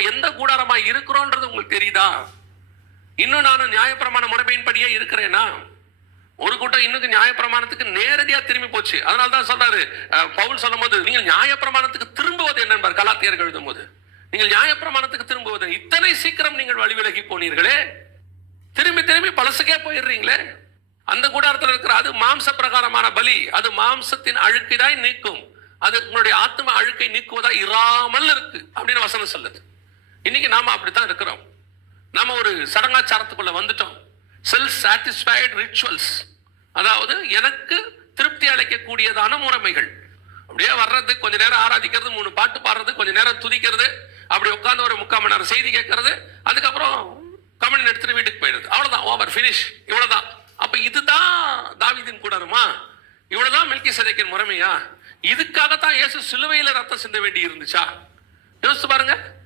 நம்ம எந்த கூடாரமா இருக்கிறோன்றது உங்களுக்கு தெரியுதா? இன்னும் நானும் நியாயப்பிரமாண முறைமையின்படியே இருக்கிறேனா? ஒரு கூட்டம் இன்னும் நியாயப்பிரமாணத்துக்கு நேரடியா திரும்பி போச்சு. அதனால்தான் சொல்றாரு பவுல் சொல்லும் போது, நீங்கள் நியாயப்பிரமாணத்துக்கு திரும்புவது என்ன கலாத்தியர்கள் எழுதும் போது, நீங்கள் நியாயப்பிரமாணத்துக்கு திரும்புவது இத்தனை சீக்கிரம் நீங்கள் வழி விலகி போனீர்களே, திரும்பி திரும்பி பழசுக்கே போயிடுறீங்களே. அந்த கூடாரத்தில் இருக்கிற அது மாம்ச பிரகாரமான பலி, அது மாம்சத்தின் அழுக்கைதான் நீக்கும், அது உங்களுடைய ஆத்ம அழுக்கை நீக்குவதா இராமல் இருக்கு அப்படின்னு வசனம் சொல்லுது. இன்னைக்கு நாம அப்படித்தான் இருக்கிறோம். நாம ஒரு சடங்காச்சாரத்துக்குள்ள வந்துட்டோம். செல்ஃப் சாட்டிஸ்ஃபைட் ரிச்சுவல்ஸ், அதாவது எனக்கு திருப்தி அளிக்கக்கூடியதான முறைமைகள். அப்படியே வர்றது, கொஞ்ச நேரம் ஆராதிக்கிறது, 3 பாட்டு பாடுறது, கொஞ்ச நேரம் துதிக்கிறது, அப்படி உட்கார்ந்து ஒரு 3/4 மணி நேரம் செய்தி கேட்கறது, அதுக்கப்புறம் கமெண்ட் எடுத்துட்டு வீட்டுக்கு போயிடுது. அவ்வளவுதான், ஓவர், பினிஷ், இவ்வளவுதான். அப்ப இதுதான் தாவீதின் கூடாரமா? இவ்வளவுதான் மெல்கிசேதேக்கின் முறைமையா? இதுக்காகத்தான் இயேசு சிலுவையில ரத்தம் சிந்த வேண்டி இருந்துச்சா? யோசிச்சு பாருங்க.